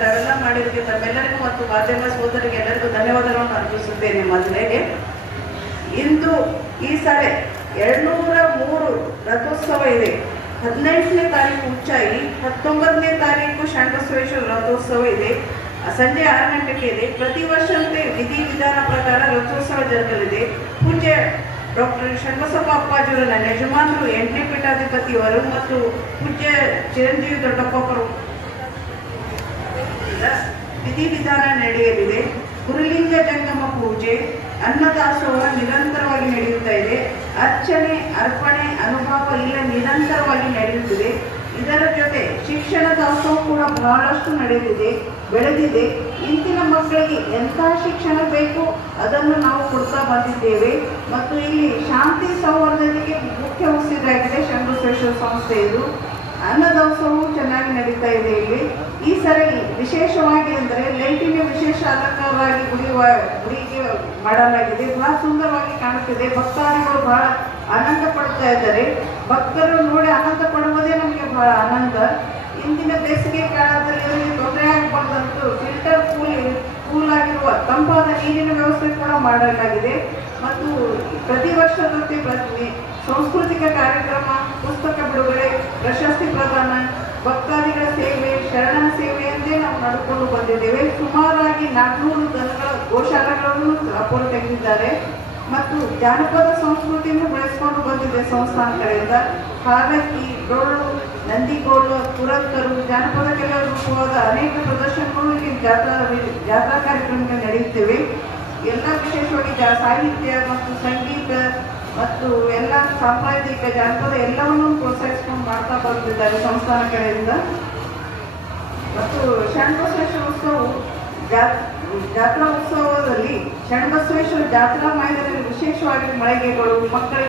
ತಾವೆಲ್ಲ ಮಾಡಿದ್ದಕ್ಕೆ ತಮ್ಮೆಲ್ಲರಿಗೂ ಮತ್ತು ಮಾಧ್ಯಮ ಸೋದರಿಗೆ ಎಲ್ಲರಿಗೂ ಧನ್ಯವಾದಗಳನ್ನು ಅರ್ಪಿಸುತ್ತೇನೆ. ಮೊದಲಿಗೆ ಇಂದು ಈ ಸಾರಿ 203 ರಥೋತ್ಸವ ಇದೆ. 18ನೇ ತಾರೀಕು ಉಚ್ಚಾಯಿ, 19ನೇ ತಾರೀಕು ಶರಣಬಸವೇಶ್ವರ ರಥೋತ್ಸವ ಇದೆ. ಸಂಜೆ 6 ಗಂಟೆಗೆ ಇದೆ. ಪ್ರತಿ ವರ್ಷದಂತೆ ವಿಧಿವಿಧಾನ ಪ್ರಕಾರ ರಥೋತ್ಸವ ಜರುಗಲಿದೆ. ಪೂಜ್ಯ ಡಾಕ್ಟರ್ ಶರಣಬಸಪ್ಪ ಅಪ್ಪಾಜಿಯವರ ನನ್ನ ಯಜಮಾನರು 8ನೇ ಪೀಠಾಧಿಪತಿಯವರು ಮತ್ತು ಪೂಜ್ಯ ಚಿರಂಜೀವಿ ದೊಡ್ಡಪ್ಪವರು ವಿಧಿವಿಧಾನ ನಡೆಯಲಿದೆ. ಗುರುಲಿಂಗ ಜಂಗಮ ಪೂಜೆ, ಅನ್ನದಾಸೋಹ ನಿರಂತರವಾಗಿ ನಡೆಯುತ್ತಾ ಇದೆ. ಅರ್ಚನೆ, ಅರ್ಪಣೆ, ಅನುಭವ ಇಲ್ಲ ನಿರಂತರವಾಗಿ ನಡೆಯುತ್ತಿದೆ. ಇದರ ಜೊತೆ ಶಿಕ್ಷಣ ದಾಸೋಹ ಕೂಡ ಬಹಳಷ್ಟು ನಡೆದಿದೆ, ಬೆಳೆದಿದೆ. ಇಂದಿನ ಮಕ್ಕಳಿಗೆ ಎಂಥ ಶಿಕ್ಷಣ ಬೇಕು ಅದನ್ನು ನಾವು ಕೊಡ್ತಾ ಬಂದಿದ್ದೇವೆ. ಮತ್ತು ಇಲ್ಲಿ ಶಾಂತಿ ಸೌಹಾರ್ದತೆಗೆ ಮುಖ್ಯ ಉಸಿರಾಗಿದೆ ಶರಣಬಸವೇಶ್ವರ ಸಂಸ್ಥೆ. ಇದು ಅನ್ನದಾಸೋಹವು ಚೆನ್ನಾಗಿ ನಡೀತಾ ಇದೆ. ಇಲ್ಲಿ ಈ ಸರಿ ವಿಶೇಷವಾಗಿ ಅಂದರೆ ಲೈಟಿನ ವಿಶೇಷ ಅಲಂಕಾರವಾಗಿ ಗುಡಿಗೆ ಮಾಡಲಾಗಿದೆ. ಬಹಳ ಸುಂದರವಾಗಿ ಕಾಣುತ್ತಿದೆ. ಭಕ್ತಾದಿಗಳು ಬಹಳ ಆನಂದ ಪಡ್ತಾ ಇದ್ದಾರೆ. ಭಕ್ತರು ನೋಡಿ ಆನಂದ ಪಡುವುದೇ ನಮಗೆ ಬಹಳ ಆನಂದ. ಇಂದಿನ ಬೇಸಿಗೆ ಕಾಲದಲ್ಲಿ ಅವರಿಗೆ ತೊಂದರೆ ಆಗಬಾರ್ದಂತೂ ಫಿಲ್ಟರ್ ಕೂಲ್ ಆಗಿರುವ ತಂಪಾದ ನೀರಿನ ವ್ಯವಸ್ಥೆ ಕೂಡ ಮಾಡಲಾಗಿದೆ. ಮತ್ತು ಪ್ರತಿ ವರ್ಷದಂತೆ ಸಾಂಸ್ಕೃತಿಕ ಕಾರ್ಯಕ್ರಮ, ಪುಸ್ತಕ ಬಿಡುಗಡೆ, ಪ್ರಶಸ್ತಿ ಪ್ರದಾನ, ಭಕ್ತಾದಿಗಳ ಸೇವೆ, ಶರಣನ ಸೇವೆಯಂತೆ ನಾವು ನಡೆದುಕೊಂಡು ಬಂದಿದ್ದೇವೆ. ಸುಮಾರಾಗಿ 400 ದನಗಳ ಗೋಶಾಲೆಗಳನ್ನು ಅಪೋಲು ತೆಗೆದಿದ್ದಾರೆ. ಮತ್ತು ಜಾನಪದ ಸಂಸ್ಕೃತಿಯನ್ನು ಬೆಳೆಸಿಕೊಂಡು ಬಂದಿದೆ ಸಂಸ್ಥಾನ ಕಡೆಯಿಂದ. ಹಾಲಕ್ಕಿ, ಡೊಳ್ಳು, ನಂದಿಗೋಲು, ಪುರಂತರು, ಜಾನಪದ ಕಲೆ ರೂಪವಾದ ಅನೇಕ ಪ್ರದರ್ಶನಗಳು ಇಲ್ಲಿ ಜಾತ್ರಾ ಕಾರ್ಯಕ್ರಮಕ್ಕೆ ನಡೆಯುತ್ತವೆ. ಎಲ್ಲ ವಿಶೇಷವಾಗಿ ಸಾಹಿತ್ಯ ಮತ್ತು ಸಂಗೀತ ಮತ್ತು ಎಲ್ಲ ಸಾಂಪ್ರದಾಯಿಕ ಜಾನಪದ ಎಲ್ಲವನ್ನೂ ಪ್ರೋತ್ಸಾಹಿಸಿಕೊಂಡು ಮಾಡ್ತಾ ಬರುತ್ತಿದ್ದಾರೆ ಸಂಸ್ಥಾನ ಕಡೆಯಿಂದ. ಮತ್ತು ಶರಣಬಸವೇಶ್ವರ ಉತ್ಸವವು ಜಾತ್ರಾ ಉತ್ಸವದಲ್ಲಿ ಶರಣಬಸವೇಶ್ವರ ಜಾತ್ರಾ ಮೈದಾನದಲ್ಲಿ ವಿಶೇಷವಾಗಿ ಮಳಿಗೆಗಳು, ಮಕ್ಕಳಿಗೆ